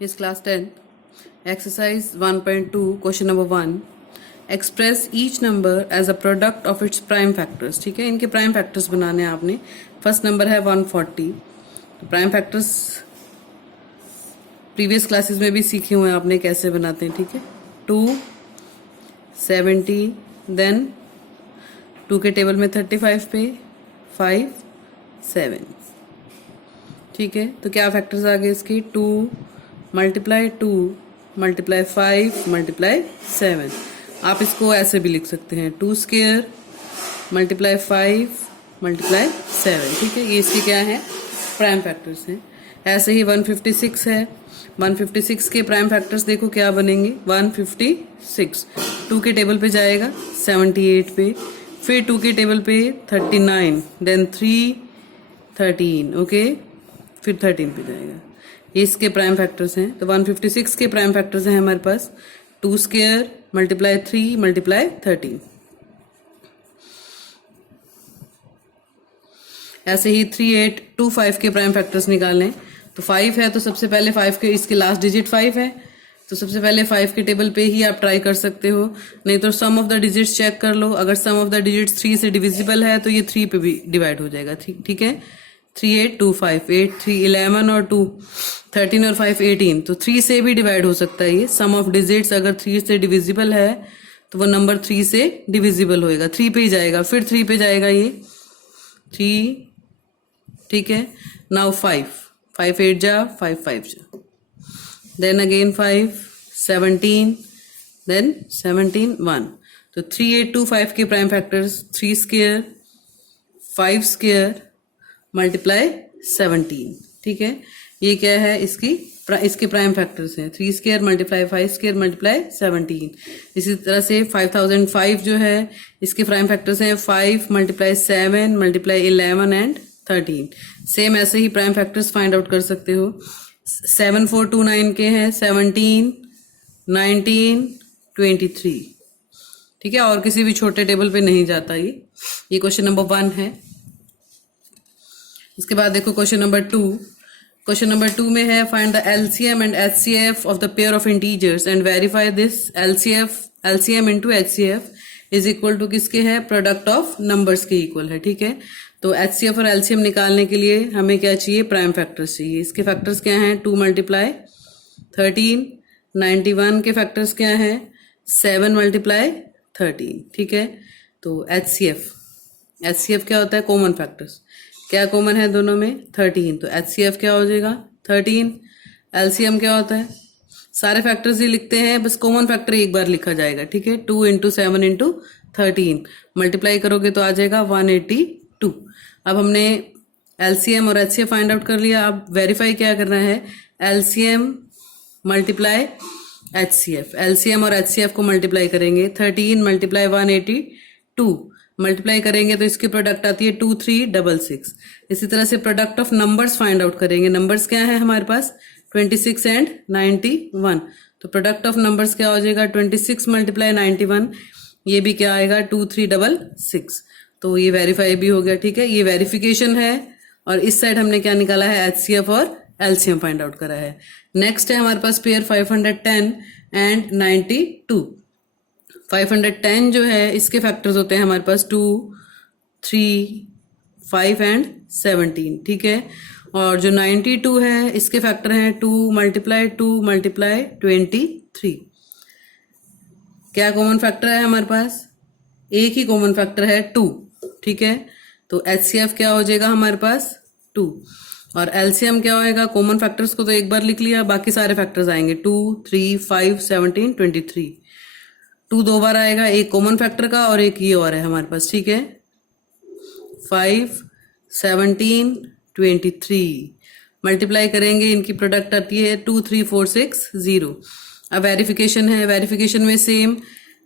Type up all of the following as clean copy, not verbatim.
Is class 10th. Exercise 1.2, question number 1. Express each number as a product of its prime factors. ठीक है, इनके prime factors बनाने हैं आपने. फर्स्ट नंबर है 140. तो प्राइम फैक्टर्स प्रीवियस क्लासेस में भी सीखे हुए हैं आपने कैसे बनाते हैं. ठीक है, 270, देन 2 के टेबल में 35 पे 5 7. ठीक है, तो क्या फैक्टर्स आ गए इसके. 2 मल्टीप्लाई 2 मल्टीप्लाई 5 मल्टीप्लाई 7. आप इसको ऐसे भी लिख सकते हैं 2 स्क्वायर मल्टीप्लाई 5 मल्टीप्लाई 7. ठीक है, ये इसके क्या है, प्राइम फैक्टर्स हैं. ऐसे ही 156 है. 156 के प्राइम फैक्टर्स देखो क्या बनेंगे. 156 2 के टेबल पे जाएगा 78 पे, फिर 2 के टेबल पे 39, देन 3 13. ओके, फिर 13 पे जाएगा. ये इसके प्राइम फैक्टर्स हैं. तो 156 के प्राइम फैक्टर्स हैं हमारे पास 2 स्क्वायर मल्टीप्लाई 3 मल्टीप्लाई 13. ऐसे ही 3825 के प्राइम फैक्टर्स निकालें. तो 5 है तो सबसे पहले 5 के इसके लास्ट डिजिट 5 है, तो सबसे पहले 5 के टेबल पे ही आप ट्राई कर सकते हो. नहीं तो सम ऑफ द डिजिट्स चेक कर लो. अगर सम ऑफ द डिजिट्स 3 से डिविजिबल है तो ये 3 पे भी डिवाइड हो जाएगा. ठीक है, 3825 8 3 11 और 2 13 और 5 18. तो 3 से भी डिवाइड हो सकता है ये. सम ऑफ डिजिट्स अगर 3 से डिविजिबल है तो वो नंबर 3 से डिविजिबल होएगा. 3 पे ही जाएगा, फिर 3 पे जाएगा ये 3. ठीक है, नाउ 5 5 8 जा 5 5 जा, देन अगेन 5 17, देन 17 1. तो 3825 के prime factors 3 square 5 square multiply 17. ठीक है, ये क्या है इसके प्राइम फैक्टर्स हैं 3 स्क्वायर मल्टीप्लाई 5 स्क्वायर मल्टीप्लाई 17. इसी तरह से 5005 जो है इसके प्राइम फैक्टर्स हैं 5 मल्टीप्लाई 7 मल्टीप्लाई 11 एंड 13. सेम ऐसे ही प्राइम फैक्टर्स फाइंड आउट कर सकते हो. 7429 के हैं 17 19 23. ठीक है, और किसी भी छोटे टेबल पे नहीं जाता ये क्वेश्चन नंबर 1 है. इसके बाद देखो क्वेश्चन नंबर 2. क्वेश्चन नंबर 2 में है find the LCM and HCF of the pair of integers and verify this. LCM into HCF is equal to किसके है, प्रोडक्ट ऑफ नंबर्स के इक्वल है. ठीक है, तो एचसीएफ और एलसीएम निकालने के लिए हमें क्या चाहिए, प्राइम फैक्टर्स चाहिए. इसके फैक्टर्स क्या हैं, 2 मल्टीप्लाई 13. 91 के फैक्टर्स क्या हैं, 7 मल्टीप्लाई 13. ठीक है, तो एचसीएफ क्या होता है, कॉमन फैक्टर्स. क्या कॉमन है दोनों में, 13. तो एचसीएफ क्या हो जाएगा 13. एलसीएम क्या होता है, सारे फैक्टर्स ही लिखते हैं, बस कॉमन फैक्टर एक बार लिखा जाएगा. ठीक है, 2 इंटू 7 इंटू 13 मल्टीप्लाई करोगे तो आ जाएगा 182. अब हमने एलसीएम और एचसीएफ फाइंड आउट कर लिया. अब वेरीफाई क्या करना है, एलसीएम मल्टीप्लाई एचसीएफ. एलसीएम और एचसीएफ को मल्टीप्लाई करेंगे 13 मल्टीप्लाई 182 मल्टीप्लाई करेंगे तो इसकी प्रोडक्ट आती है 2366. इसी तरह से product of numbers find out करेंगे. नंबर्स क्या है हमारे पास 26 एंड 91. तो प्रोडक्ट ऑफ नंबर्स क्या हो जाएगा 26 मल्टीप्लाई 91, ये भी क्या आएगा 2366. तो ये वेरीफाई भी हो गया. ठीक है, ये वेरिफिकेशन है. और इस साइड हमने क्या निकाला है, एचसीएफ और एलसीएम फाइंड आउट करा है. नेक्स्ट है हमारे पास पेयर 510 एंड 92. 510 जो है इसके फैक्टर्स होते हैं हमारे पास 2 3 5 एंड 17. ठीक है, और जो 92 है इसके फैक्टर हैं 2 मल्टीप्लाई 2 मल्टीप्लाई 23. क्या कॉमन फैक्टर है हमारे पास, एक ही कॉमन फैक्टर है 2. ठीक है, तो एचसीएफ क्या हो जाएगा हमारे पास 2 और एलसीएम क्या होएगा, कॉमन फैक्टर्स को तो एक बार लिख लिया, बाकी सारे फैक्टर्स आएंगे 2 3 5 17 23. 2 2 बार आएगा, एक कॉमन फैक्टर का और एक ये और है हमारे पास. ठीक है, 5 17 23 मल्टीप्लाई करेंगे, इनकी प्रोडक्ट आती है 23460. अब वेरिफिकेशन है, वेरिफिकेशन में same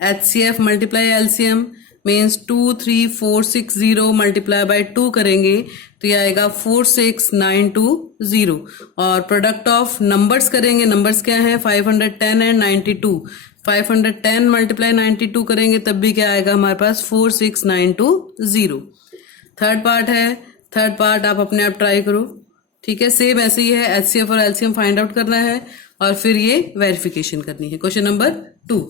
HCF multiply LCM means 23460 multiply by 2 करेंगे तो ये आएगा 46920. और प्रोडक्ट ऑफ नंबर्स करेंगे, नंबर्स क्या है 510 एंड 92. 510 मल्टीप्लाई 92 करेंगे तब भी क्या आएगा हमारे पास 46920. थर्ड पार्ट है, थर्ड पार्ट आप अपने आप ट्राई करो. ठीक है, सेम ऐसे ही है, HCF और LCM फाइंड आउट करना है और फिर ये वेरिफिकेशन करनी है। Question number 2।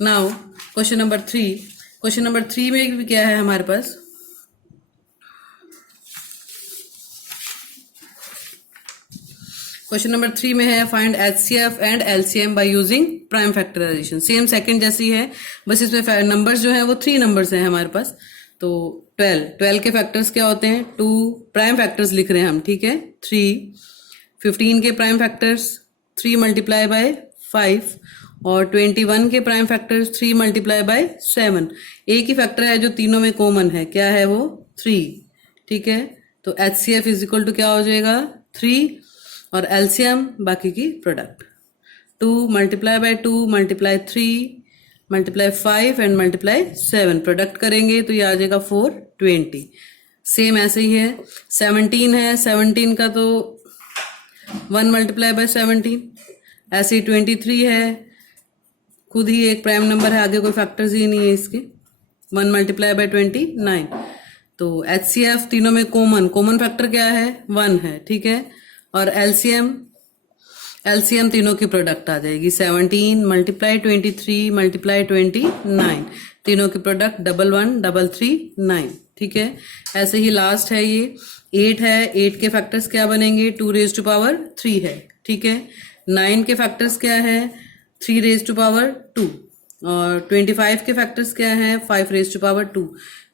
Now question number 3। Question number 3 में भी क्या है हमारे पास, क्वेश्चन नंबर 3 में है find HCF and LCM by using prime factorisation. Same second जैसी है, बस इसमें नंबर्स जो है वो 3 नंबर्स हैं हमारे पास। तो 12 के फैक्टर्स क्या होते हैं, 2 प्राइम फैक्टर्स लिख रहे हैं हम, ठीक है, 3। 15 के प्राइम फैक्टर्स 3 मल्टीप्लाई बाय 5 और 21 के प्राइम फैक्टर्स 3 मल्टीप्लाई बाय 7। एक ही फैक्टर है जो तीनों में कॉमन है, क्या है वो, 3, ठीक है। तो HCF इज इक्वल टू क्या हो जाएगा, 3 और LCM बाकी की product 2 multiply by 2 multiply 3 multiply 5 and multiply 7, product करेंगे तो ये आ जाएगा 420। सेम ऐसे ही है, 17 है, 17 का तो 1 मल्टीप्लाई बाय 17, ऐसे ही 23 है, खुद ही एक प्राइम नंबर है, आगे कोई फैक्टर्स ही नहीं है इसके, 1 मल्टीप्लाई बाय 29। तो HCF तीनों में कॉमन फैक्टर क्या है, 1 है, ठीक है। और LCM तीनों की प्रोडक्ट आ जाएगी, 17 मल्टीप्लाई 23 मल्टीप्लाई 29, तीनों की प्रोडक्ट 11,1,3,9, ठीक है। ऐसे ही लास्ट है ये 8 है, 8 के फैक्टर्स क्या बनेंगे, 2 रेज टू पावर 3 है, ठीक है। 9 के फैक्टर्स क्या है, 3 रेज टू पावर 2 और 25 के फैक्टर्स क्या है, 5 रेज टू पावर 2।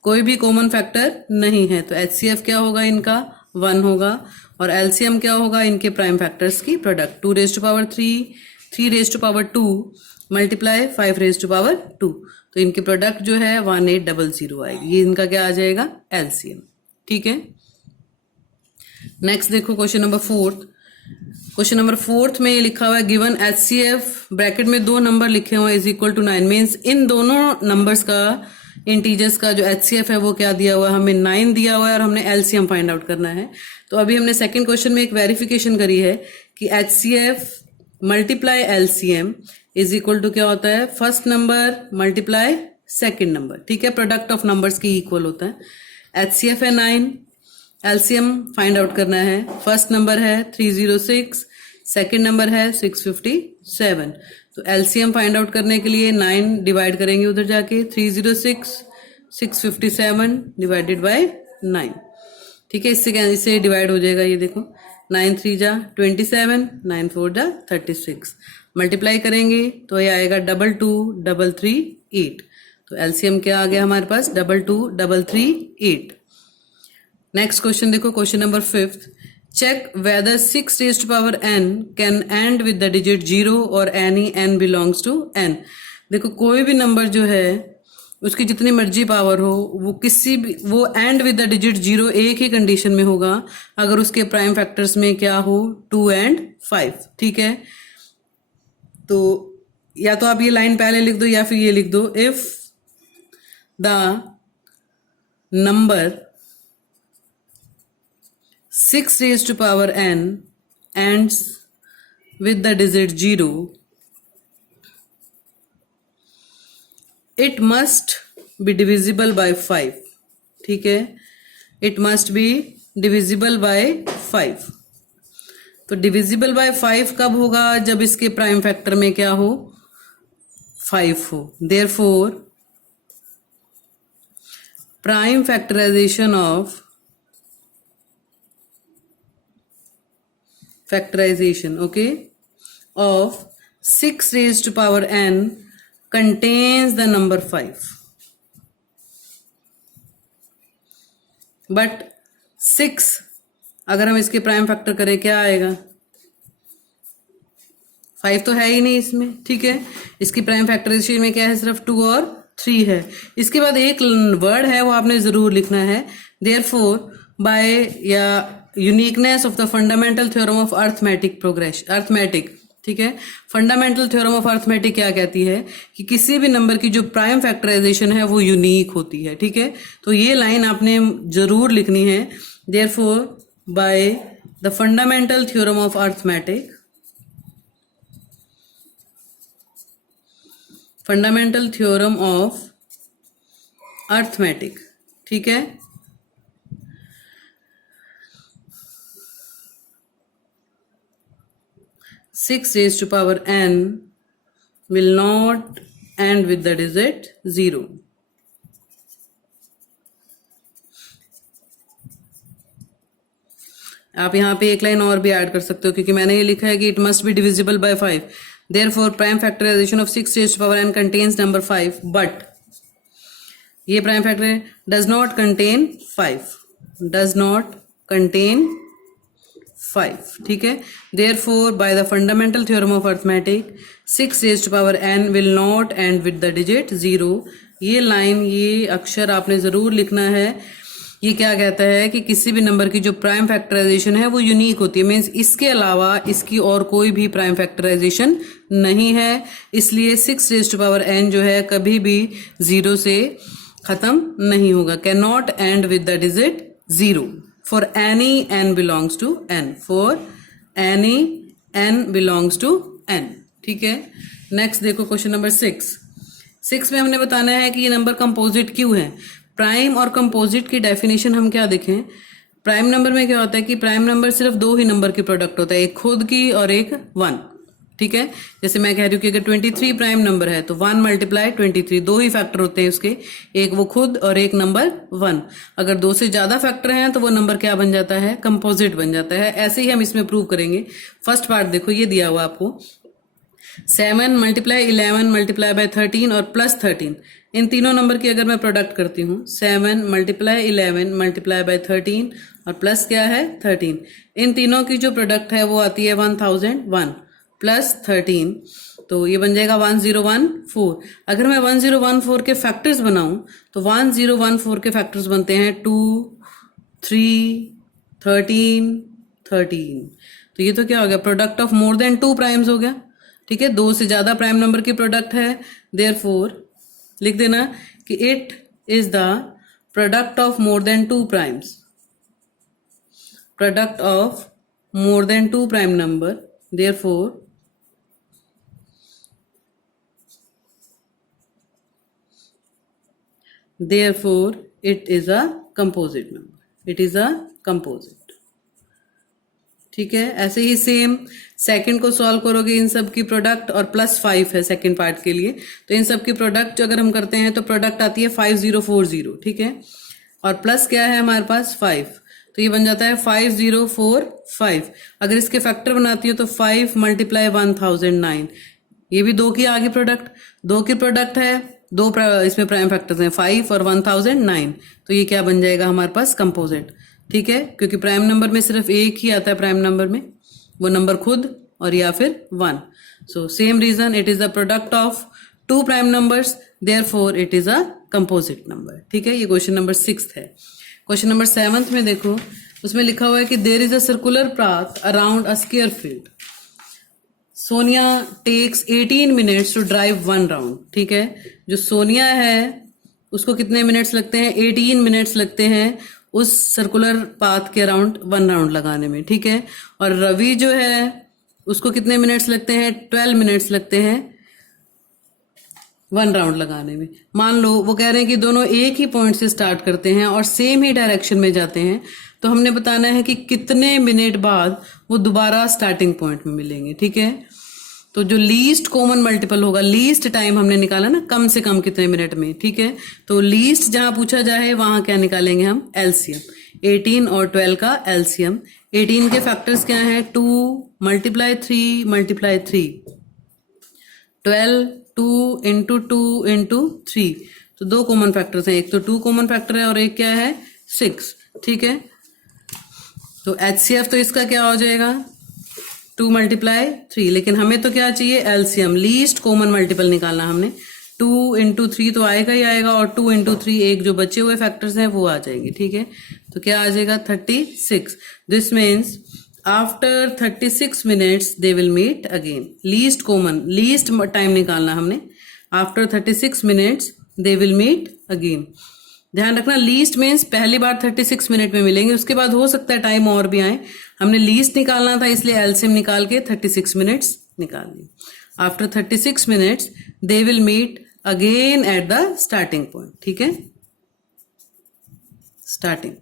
कोई भी कॉमन फैक्टर नहीं है, तो HCF क्या होगा इनका, 1 होगा और LCM क्या होगा इनके प्राइम फैक्टर्स की product, 2 raise to power 3, 3 raise to power 2 multiply 5 raise to power 2, तो इनकी प्रोडक्ट जो है 1800 आएगी, ये इनका क्या आ जाएगा, LCM, ठीक है। नेक्स्ट देखो क्वेश्चन नंबर 4। क्वेश्चन नंबर 4 में लिखा हुआ है गिवन HCF ब्रैकेट में 2 नंबर लिखे हुए इज इक्वल टू 9, मीन्स इन दोनों नंबर्स का, इंटीजर्स का जो HCF है वो क्या दिया हुआ है, हमें 9 दिया हुआ है और हमने LCM फाइंड आउट करना है। तो अभी हमने सेकंड क्वेश्चन में एक वेरिफिकेशन करी है कि HCF multiply LCM is equal to क्या होता है, first number multiply second number, ठीक है, प्रोडक्ट ऑफ नंबर्स की इक्वल होता है। HCF है 9, LCM फाइंड आउट करना है, फर्स्ट नंबर है 306, सेकंड नंबर है 657। तो LCM फाइंड आउट करने के लिए 9 डिवाइड करेंगे उधर जाके, 306 657 डिवाइडेड बाय 9, ठीक है। इससे डिवाइड हो जाएगा, ये देखो 9 3 जा 27, 9 4 जा 36, मल्टीप्लाई करेंगे तो ये आएगा 222338। तो LCM क्या आ गया हमारे पास, 222338। नेक्स्ट क्वेश्चन देखो, question number 5। Check whether 6 raise to power n can end with the digit 0 और any n belongs to n। देखो कोई भी नंबर जो है उसकी जितनी मर्जी पावर हो, वो किसी भी, वो एंड विद द डिजिट 0 एक ही कंडीशन में होगा अगर उसके प्राइम फैक्टर्स में क्या हो, 2 एंड 5, ठीक है। तो या तो आप ये लाइन पहले लिख दो या फिर ये लिख दो, if the number 6 raised to power n ends with the digit 0, it must be divisible by 5, ठीक है, it must be divisible by 5। तो divisible by 5 कब होगा, जब इसके प्राइम फैक्टर में क्या हो, 5 हो। therefore prime factorization of okay, of 6 raised to power n contains the number 5, but 6 अगर हम इसके प्राइम फैक्टर करें क्या आएगा, 5 तो है ही नहीं इसमें, ठीक है। इसकी प्राइम फैक्टराइजेशन में क्या है, सिर्फ 2 और 3 है। इसके बाद एक वर्ड है वो आपने जरूर लिखना है, therefore by या uniqueness of the fundamental theorem of arithmetic, ठीक है। फंडामेंटल थ्योरम ऑफ अर्थमेटिक क्या कहती है कि किसी भी नंबर की जो प्राइम फैक्टराइजेशन है वो यूनिक होती है, ठीक है। तो ये लाइन आपने जरूर लिखनी है, therefore by the fundamental theorem of arithmetic, fundamental theorem of arithmetic, ठीक है। 6 raised to power n will not end with the digit 0. आप यहाँ पे एक लाइन और भी ऐड कर सकते हो, क्योंकि मैंने ये लिखा है कि it must be divisible by 5. Therefore prime factorisation of 6 raised to power n contains number 5, but ये प्राइम फैक्टर है, does not contain 5, does not contain 5. ठीक है. Therefore by the fundamental theorem of arithmetic 6 raised to power n will not end with the digit 0. ये line, ये अक्षर आपने जरूर लिखना है. ये क्या कहता है कि किसी भी नंबर की जो प्राइम फैक्टराइजेशन है वो यूनिक होती है, मीन्स इसके अलावा इसकी और कोई भी प्राइम फैक्टराइजेशन नहीं है. इसलिए 6 raised to power n जो है कभी भी 0 से खत्म नहीं होगा. Can not end with the digit 0 for any n belongs to n, for any n belongs to n. ठीक है. नेक्स्ट देखो क्वेश्चन नंबर 6 में हमने बताना है कि ये नंबर कंपोजिट क्यों है. प्राइम और कंपोजिट की डेफिनेशन हम क्या देखें. प्राइम नंबर में क्या होता है कि प्राइम नंबर सिर्फ दो ही नंबर की प्रोडक्ट होता है, एक खुद की और एक 1. ठीक है. जैसे मैं कह रही हूँ कि अगर 23 प्राइम नंबर है तो 1 मल्टीप्लाई 23, दो ही फैक्टर होते हैं उसके, एक वो खुद और एक नंबर 1. अगर दो से ज्यादा फैक्टर हैं तो वो नंबर क्या बन जाता है, कंपोजिट बन जाता है. ऐसे ही हम इसमें प्रूव करेंगे. फर्स्ट पार्ट देखो, ये दिया हुआ आपको 7 मल्टीप्लाई 11 मल्टीप्लाई बाय 13 और प्लस 13. इन तीनों नंबर की अगर मैं प्रोडक्ट करती हूँ, 7 मल्टीप्लाई 11 मल्टीप्लाई बाय 13 और प्लस क्या है 13, इन तीनों की जो प्रोडक्ट है वो आती है 1001 प्लस 13, तो ये बन जाएगा 1014. अगर मैं 1014 के फैक्टर्स बनाऊं तो 1014 के फैक्टर्स बनते हैं 2, 3, 13, 13. तो ये तो क्या हो गया, product of more than 2 primes हो गया. ठीक है. दो से ज्यादा प्राइम नंबर की प्रोडक्ट है. देयरफॉर लिख देना कि it is the product of more than 2 primes, product of more than 2 prime number. Therefore it is a composite number, it is a composite. ठीक है. ऐसे ही सेम सेकंड को सॉल्व करोगे, इन सब की प्रोडक्ट और प्लस 5 है सेकंड पार्ट के लिए, तो इन सब की प्रोडक्ट अगर हम करते हैं तो प्रोडक्ट आती है 5040. ठीक है. और प्लस क्या है हमारे पास 5, तो ये बन जाता है 5045. अगर इसके फैक्टर बनाती हो तो 5 मल्टीप्लाई 1009, ये भी दो की आगे प्रोडक्ट, दो की प्रोडक्ट है, दो इसमें प्राइम फैक्टर्स हैं 5 और 1009, तो ये क्या बन जाएगा हमारे पास, कंपोजिट. ठीक है. क्योंकि प्राइम नंबर में सिर्फ एक ही आता है प्राइम नंबर में, वो नंबर खुद और या फिर 1. So same reason, it is the product of 2 prime numbers, therefore it is a composite number. ठीक है. ये क्वेश्चन नंबर 6 है. क्वेश्चन नंबर 7 में देखो, उसमें लिखा हुआ है कि there is a circular path around a square field. Sonia takes 18 minutes to drive 1 round. ठीक है. जो सोनिया है उसको कितने मिनट्स लगते हैं, 18 मिनट्स लगते हैं उस सर्कुलर पाथ के अराउंड 1 राउंड लगाने में. ठीक है. और रवि जो है उसको कितने मिनट्स लगते हैं, 12 मिनट्स लगते हैं 1 राउंड लगाने में. मान लो वो कह रहे हैं कि दोनों एक ही पॉइंट से स्टार्ट करते हैं और सेम ही डायरेक्शन में जाते हैं, तो हमने बताना है कि कितने मिनट बाद वो दोबारा स्टार्टिंग पॉइंट में मिलेंगे. ठीक है. तो जो लीस्ट कॉमन मल्टीपल होगा, लीस्ट टाइम हमने निकाला ना, कम से कम कितने मिनट में. ठीक है. तो लीस्ट जहां पूछा जाए वहां क्या निकालेंगे हम, एलसीएम. 18 और 12 का एलसीएम. 18 के फैक्टर्स क्या हैं, 2 मल्टीप्लाई 3 मल्टीप्लाई 3, 12 2 इंटू 2 इंटू 3. तो दो कॉमन फैक्टर्स हैं, एक तो 2 कॉमन फैक्टर है और एक क्या है 6. ठीक है. तो एचसीएफ तो इसका क्या हो जाएगा, 2 मल्टीप्लाई 3, लेकिन हमें तो क्या चाहिए, एलसीएम, लीस्ट कॉमन मल्टीपल निकालना हमने. 2 इंटू 3 तो आएगा ही आएगा, और 2 इंटू 3 एक जो बचे हुए फैक्टर्स हैं वो आ जाएंगे. ठीक है. तो क्या आ जाएगा 36. This means after 36 minutes they will meet again. Least common, least time निकालना हमने. After 36 minutes they will meet again. ध्यान रखना, लीस्ट मीन्स पहली बार 36 मिनट में मिलेंगे, उसके बाद हो सकता है टाइम और भी आए. हमने लीस्ट निकालना था इसलिए एलसीएम निकाल के 36 मिनट्स निकाल ली. After 36 minutes they will meet again at the starting point. ठीक है. स्टार्टिंग